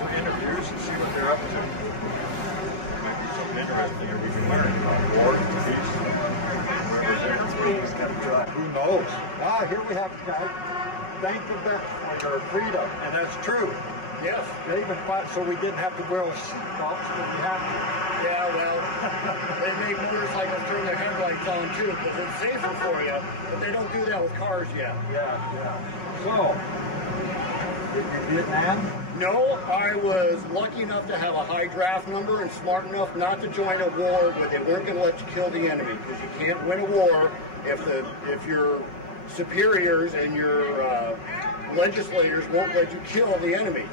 some interviews and see what they're up to. Might be something interesting that we can learn about war, peace, who knows? Ah, here we have a guy. Thank the vets for their freedom, and that's true. Yes, they even fought so we didn't have to wear seatbelts, but we have to. Yeah, well, they make motorcycles turn their headlights on too, because it's safer for you, but they don't do that with cars yet. Yeah. So, did you Vietnam? No, I was lucky enough to have a high draft number and smart enough not to join a war where they weren't going to let you kill the enemy, because you can't win a war if your superiors and your legislators won't let you kill the enemy.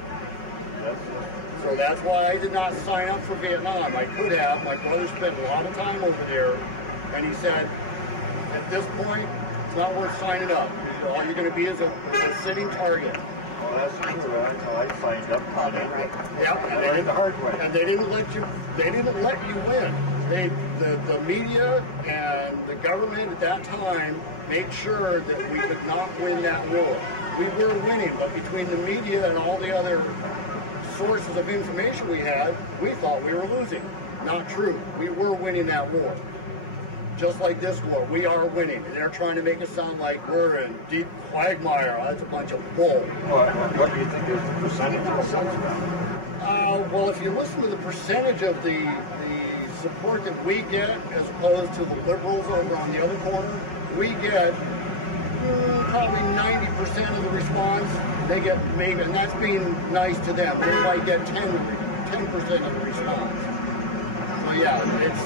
So that's why I did not sign up for Vietnam. I could have. My brother spent a lot of time over there, and he said, at this point, it's not worth signing up. All you're going to be is a sitting target. Well, that's true. I signed up on it. Yeah, and they the hard way. And they didn't let you. They didn't let you win. The media and the government at that time made sure that we could not win that war. We were winning, but between the media and all the other sources of information we had, we thought we were losing. Not true. We were winning that war. Just like this war, we are winning. And they're trying to make it sound like we're in deep quagmire. That's a bunch of bull. What do you think is the percentage of such? Well, if you listen to the percentage of the support that we get as opposed to the liberals over on the other corner, we get probably 90% of the response. They get maybe, and that's being nice to them. They might get 10% of the response. So yeah, it's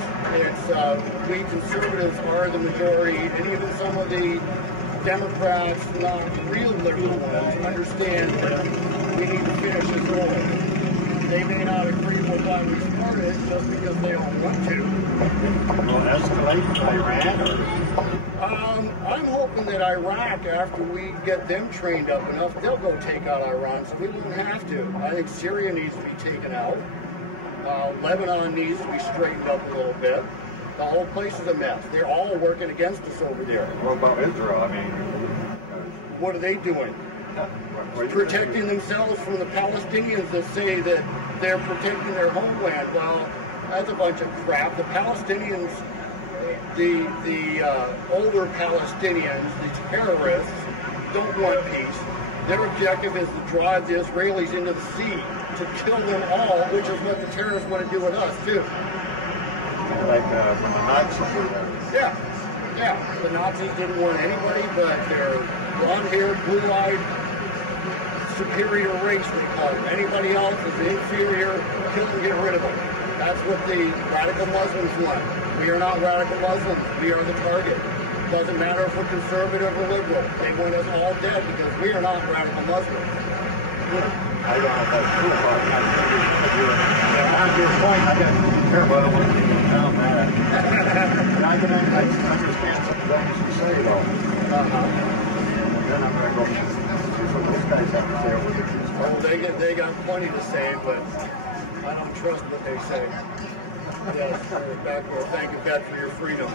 we conservatives are the majority, and even some of the Democrats, not real liberal ones, understand that we need to finish this war. They may not agree with why we started just because they don't want to. Well, escalate Iran? I'm hoping that Iraq, after we get them trained up enough, they'll go take out Iran, so we won't have to. I think Syria needs to be taken out. Lebanon needs to be straightened up a little bit. The whole place is a mess. They're all working against us over there. What about Israel? I mean, what are they doing? Protecting themselves from the Palestinians that say that they're protecting their homeland. Well, that's a bunch of crap. The Palestinians, the older Palestinians, the terrorists, don't want peace. Their objective is to drive the Israelis into the sea, to kill them all, which is what the terrorists want to do with us, too. Like when the Nazis did that. Yeah. The Nazis didn't want anybody but their blonde-haired, blue-eyed, superior race, they call them. Anybody else is inferior, kill and get rid of them. That's what the radical Muslims want. We are not radical Muslims. We are the target. Doesn't matter if we're conservative or liberal. They want us all dead because we are not radical Muslims. I don't know if that's true, but on your point, I got to be careful. I don't want to keep it down, man. I can understand some things you say, though. Then I'm going to go see what those guys have to say over the truth. Well, they got plenty to say, but I don't trust what they say. Yes, thank you, God, for your freedom.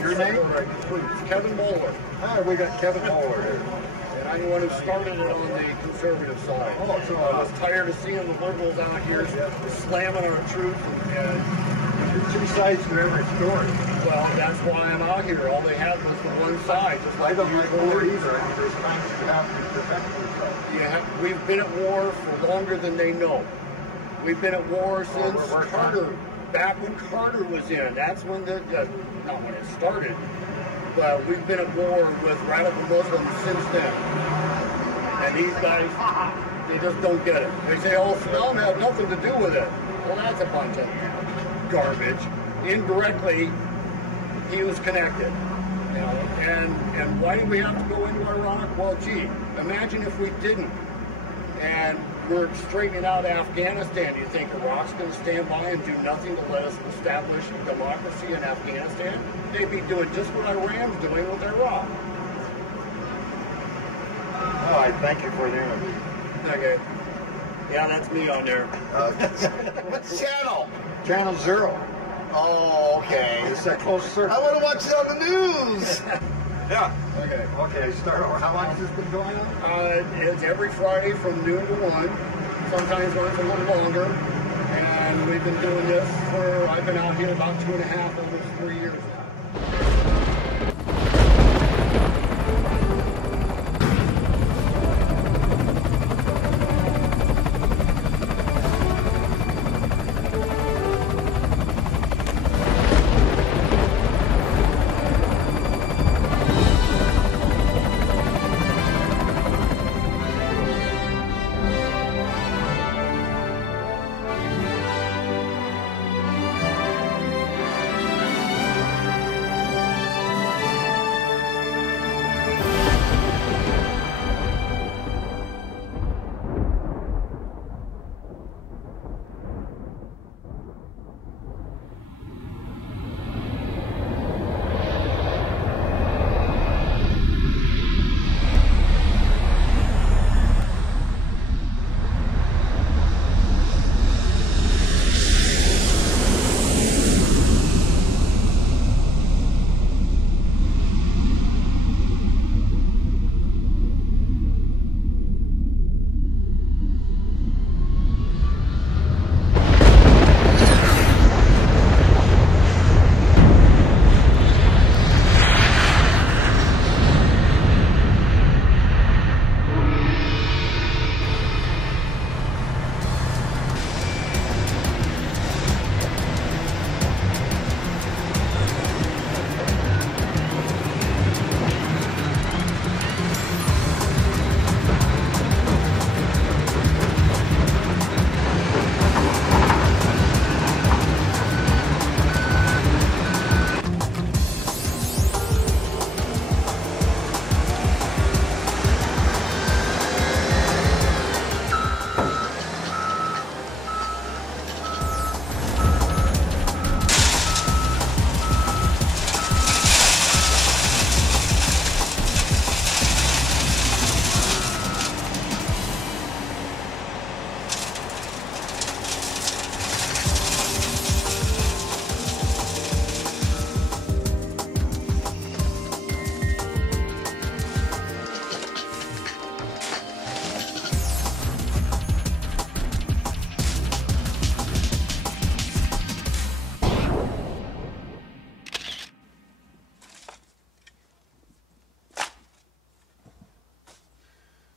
Your name? It's Kevin Moeller. Hi, we got Kevin Moeller here. And I'm the one who started it on the conservative side. Oh, so I was tired of seeing the liberals out here slamming our troops. And there's two sides to every story. Well, that's why I'm out here. All they had was the one side. Just like I don't like war either. I mean, there's times you have to defend yourself. Yeah, we've been at war for longer than they know. We've been at war since Carter. Back when Carter was in, that's when not when it started, but we've been at war with radical Muslims since then. And these guys, they just don't get it. They say, oh, Saddam had nothing to do with it. Well, that's a bunch of garbage. Indirectly, he was connected. You know, and why did we have to go into Iraq? Well, gee, imagine if we didn't. And we're straightening out Afghanistan. Do you think Iraq's going to stand by and do nothing to let us establish democracy in Afghanistan? They'd be doing just what Iran's doing with Iraq. Oh, I thank you for the interview. Okay. Yeah, that's me on there. What channel? Channel 0. Oh, okay. It's a close circle. I want to watch it on the news. Yeah. Okay, start over. How long has this been going on? It's every Friday from noon to 1. sometimes runs a little longer. And we've been doing this for, I've been out here about 2.5, almost 3 years now.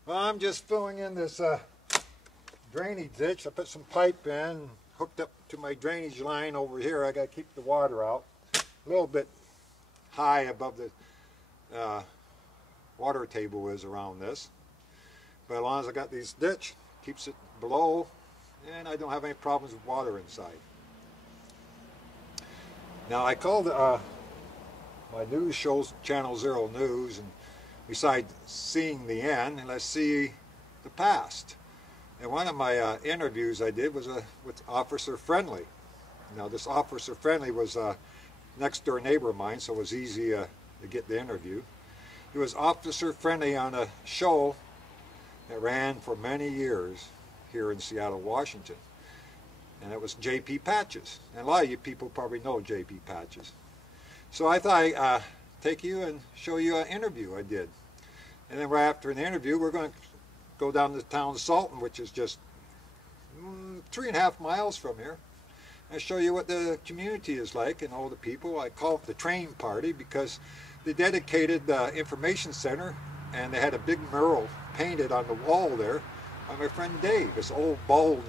Well, I'm just filling in this drainage ditch. I put some pipe in, hooked up to my drainage line over here. I got to keep the water out. A little bit high above the water table is around this. But as long as I got these ditch, keeps it below, and I don't have any problems with water inside. Now I called my news shows Channel Zero News, and besides seeing the end, let's see the past. And one of my interviews I did was with Officer Friendly. Now this Officer Friendly was a next door neighbor of mine, so it was easy to get the interview. He was Officer Friendly on a show that ran for many years here in Seattle, Washington. And it was J.P. Patches. And a lot of you people probably know J.P. Patches. So I thought I'd take you and show you an interview I did. And then right after the interview, we're going to go down to the town of Salton, which is just 3.5 miles from here, and show you what the community is like and all the people. I call it the train party because they dedicated the information center, and they had a big mural painted on the wall there by my friend Dave, this old bald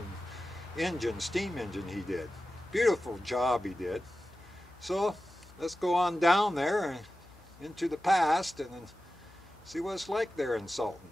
engine, steam engine he did. Beautiful job he did. So let's go on down there and into the past and then see what it's like there in Salton.